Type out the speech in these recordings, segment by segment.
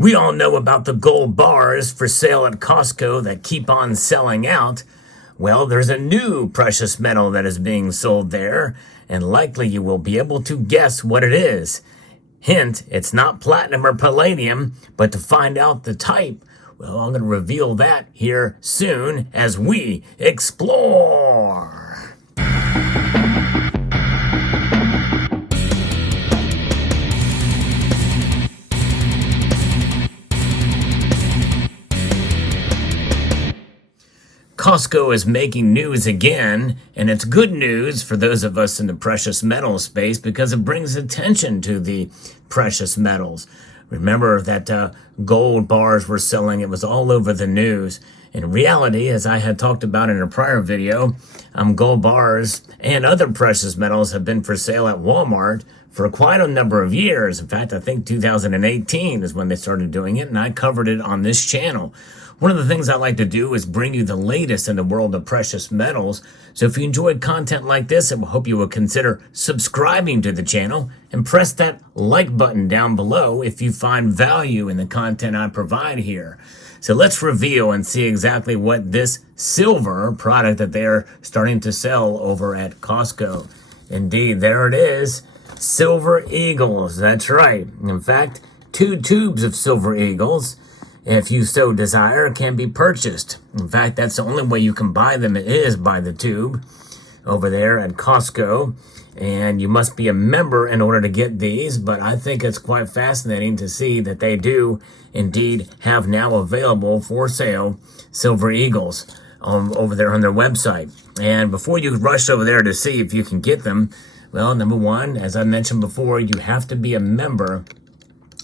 We all know about the gold bars for sale at Costco that keep on selling out. Well, there's a new precious metal that is being sold there, and likely you will be able to guess what it is. Hint, it's not platinum or palladium, but to find out the type, well, I'm going to reveal that here soon as we explore. Costco is making news again, and it's good news for those of us in the precious metal space because it brings attention to the precious metals. Remember that gold bars were selling, it was all over the news. In reality, as I had talked about in a prior video, gold bars and other precious metals have been for sale at Walmart for quite a number of years. In fact, I think 2018 is when they started doing it, and I covered it on this channel. One of the things I like to do is bring you the latest in the world of precious metals. So if you enjoyed content like this, I hope you will consider subscribing to the channel and press that like button down below if you find value in the content I provide here. So let's reveal and see exactly what this silver product that they're starting to sell over at Costco. Indeed, there it is. Silver Eagles. That's right. In fact, 2 tubes of Silver Eagles, if you so desire, can be purchased. In fact, that's the only way you can buy them is by the tube over there at Costco. And you must be a member in order to get these. But I think it's quite fascinating to see that they do indeed have now available for sale Silver Eagles over there on their website. And before you rush over there to see if you can get them, well, number one, as I mentioned before, you have to be a member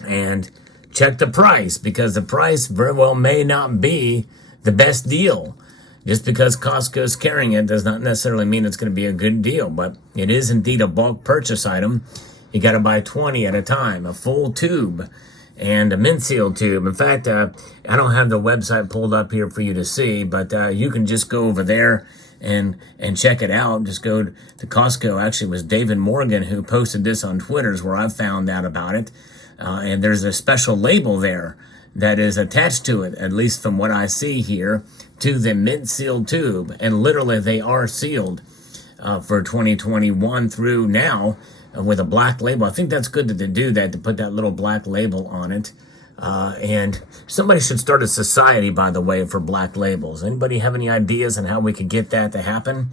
and check the price, because the price very well may not be the best deal. Just because Costco's carrying it does not necessarily mean it's going to be a good deal, but it is indeed a bulk purchase item. You got to buy 20 at a time, a full tube and a mint seal tube. In fact, I don't have the website pulled up here for you to see, but you can just go over there and check it out. Just go to Costco. Actually, it was David Morgan who posted this on Twitter, is where I found out about it. And there's a special label there that is attached to it, at least from what I see here, to the mint seal tube. And literally they are sealed for 2021 through now with a black label. I think that's good that they do that, to put that little black label on it. And somebody should start a society, by the way, for black labels. Anybody have any ideas on how we could get that to happen?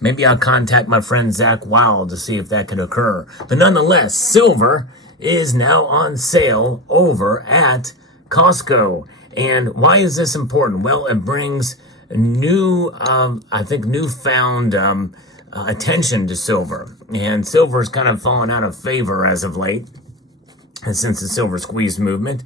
Maybe I'll contact my friend Zach Wild to see if that could occur. But nonetheless, silver is now on sale over at Costco. And why is this important? Well, it brings newfound attention to silver. And silver has kind of fallen out of favor as of late, since the silver squeeze movement.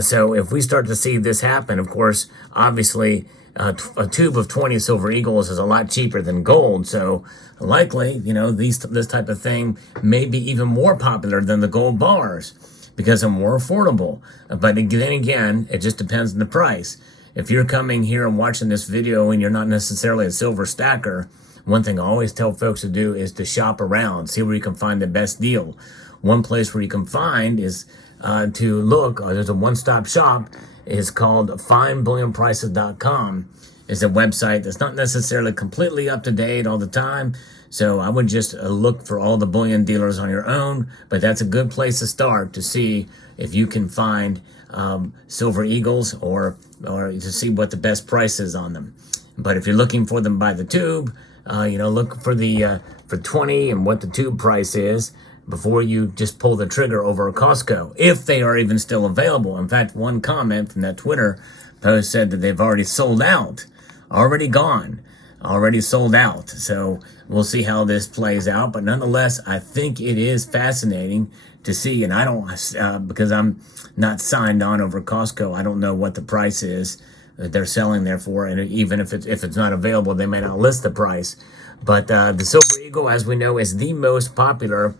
So if we start to see this happen, of course, obviously, a tube of 20 Silver Eagles is a lot cheaper than gold. So likely, this type of thing may be even more popular than the gold bars because they're more affordable. But then again, it just depends on the price. If you're coming here and watching this video and you're not necessarily a silver stacker, one thing I always tell folks to do is to shop around, see where you can find the best deal. One place where you can find is to look, there's a one-stop shop. Is called findbullionprices.com. Is a website that's not necessarily completely up to date all the time. So I would just look for all the bullion dealers on your own. But that's a good place to start to see if you can find Silver Eagles or to see what the best price is on them. But if you're looking for them by the tube, look for the for 20 and what the tube price is before you just pull the trigger over at Costco, if they are even still available. In fact, one comment from that Twitter post said that they've already sold out, already gone, already sold out. So we'll see how this plays out. But nonetheless, I think it is fascinating to see. And I don't, because I'm not signed on over Costco, I don't know what the price is that they're selling there for. And even if it's not available, they may not list the price. But the Silver Eagle, as we know, is the most popular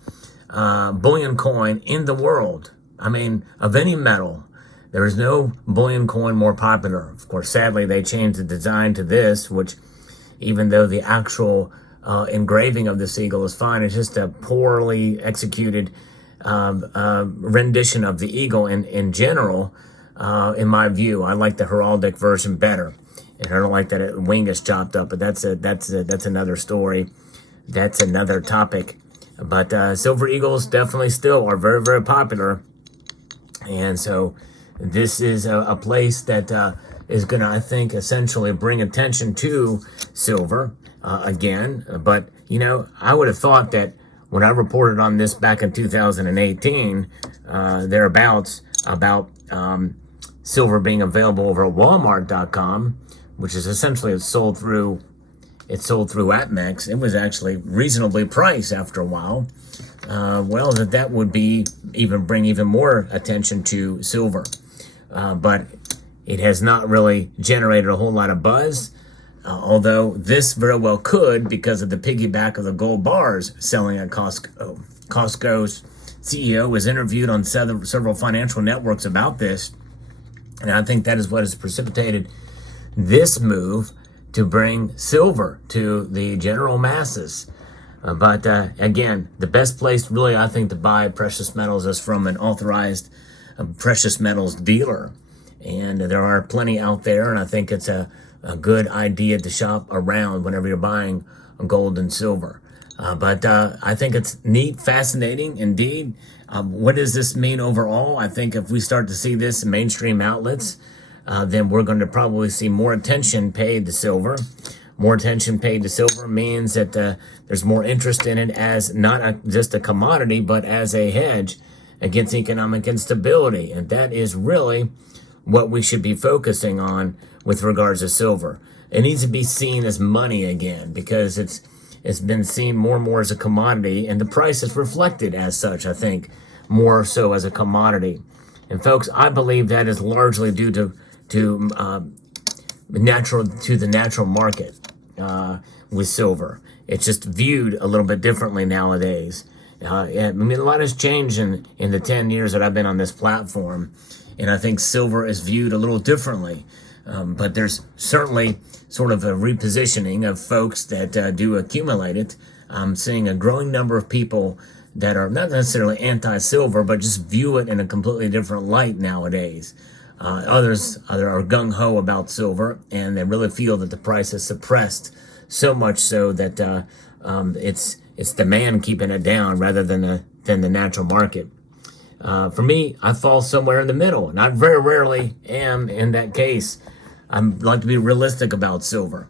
bullion coin in the world. I mean, of any metal. There is no bullion coin more popular. Of course, sadly, they changed the design to this, which, even though the actual engraving of this eagle is fine, it's just a poorly executed rendition of the eagle in general. In my view, I like the heraldic version better, and I don't like that wing is chopped up. But that's another story. That's another topic. But silver eagles definitely still are very, very popular, and so this is a place that is going to, I think, essentially bring attention to silver again. But I would have thought that when I reported on this back in 2018, thereabouts, about silver being available over at Walmart.com, which is essentially sold through APMEX. It was actually reasonably priced after a while. Well, that would be bring even more attention to silver. But it has not really generated a whole lot of buzz. Although this very well could, because of the piggyback of the gold bars selling at Costco. Costco's CEO was interviewed on several financial networks about this, and I think that is what has precipitated this move to bring silver to the general masses. But again, the best place really, I think, to buy precious metals is from an authorized precious metals dealer. And there are plenty out there, and I think it's a good idea to shop around whenever you're buying gold and silver. But I think it's neat, fascinating indeed. What does this mean overall? I think if we start to see this in mainstream outlets, then we're going to probably see more attention paid to silver. More attention paid to silver means that there's more interest in it as not just a commodity, but as a hedge against economic instability. And that is really what we should be focusing on with regards to silver. It needs to be seen as money again, because it's been seen more and more as a commodity, and the price is reflected as such, I think, more so as a commodity. And folks, I believe that is largely due to the natural market with silver. It's just viewed a little bit differently nowadays. I mean, a lot has changed in the 10 years that I've been on this platform, and I think silver is viewed a little differently. But there's certainly sort of a repositioning of folks that do accumulate it. I'm seeing a growing number of people that are not necessarily anti-silver, but just view it in a completely different light nowadays. Others are gung-ho about silver, and they really feel that the price is suppressed so much so that it's demand keeping it down rather than the natural market. For me, I fall somewhere in the middle, and I very rarely am in that case. I like to be realistic about silver,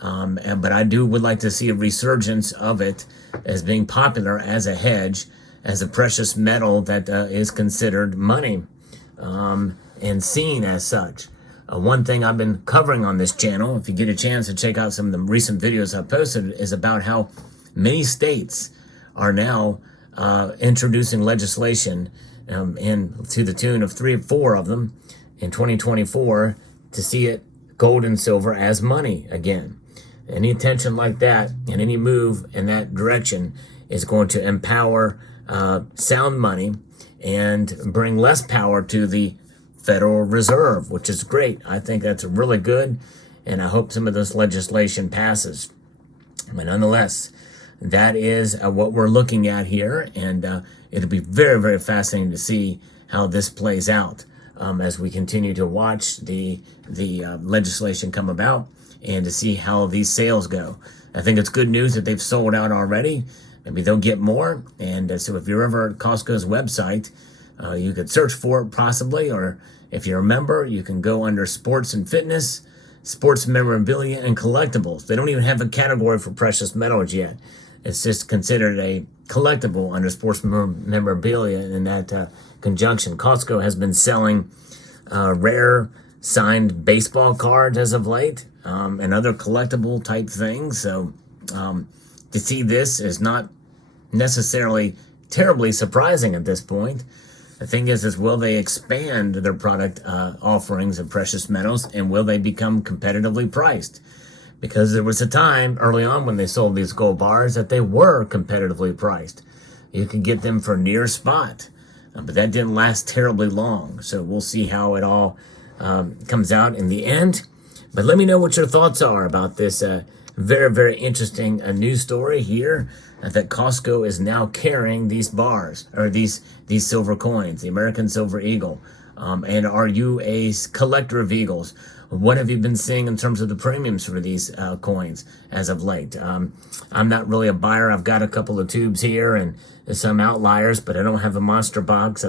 but I would like to see a resurgence of it as being popular as a hedge, as a precious metal that is considered money, and seen as such. One thing I've been covering on this channel, if you get a chance to check out some of the recent videos I've posted, is about how many states are now introducing legislation and to the tune of 3 or 4 of them in 2024 to see it gold and silver as money again. Any attention like that and any move in that direction is going to empower sound money and bring less power to the Federal Reserve, which is great. I think that's really good, and I hope some of this legislation passes. But nonetheless, that is what we're looking at here, and it'll be very, very fascinating to see how this plays out as we continue to watch the legislation come about and to see how these sales go. I think it's good news that they've sold out already. Maybe they'll get more, and so if you're ever at Costco's website, you could search for it possibly, or if you're a member, you can go under sports and fitness, sports memorabilia, and collectibles. They don't even have a category for precious metals yet. It's just considered a collectible under sports memorabilia in that conjunction. Costco has been selling rare signed baseball cards as of late, and other collectible type things. So to see this is not necessarily terribly surprising at this point. The thing is will they expand their product offerings of precious metals, and will they become competitively priced? Because there was a time early on when they sold these gold bars that they were competitively priced. You could get them for near spot, but that didn't last terribly long. So we'll see how it all comes out in the end. But let me know what your thoughts are about this very, very interesting news story here that Costco is now carrying these bars, or these silver coins, the American Silver Eagle. And are you a collector of eagles? What have you been seeing in terms of the premiums for these coins as of late? I'm not really a buyer. I've got a couple of tubes here and some outliers, but I don't have a monster box.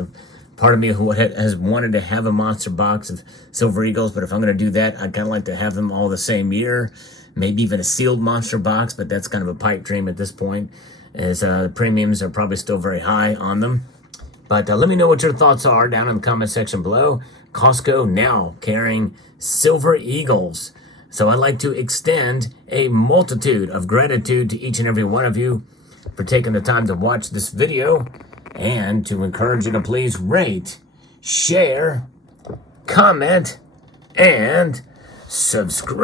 Part of me who has wanted to have a monster box of Silver Eagles, but if I'm going to do that, I'd kind of like to have them all the same year. Maybe even a sealed monster box, but that's kind of a pipe dream at this point, as the premiums are probably still very high on them. But let me know what your thoughts are down in the comment section below. Costco now carrying Silver Eagles. So I'd like to extend a multitude of gratitude to each and every one of you for taking the time to watch this video, and to encourage you to please rate, share, comment, and subscribe.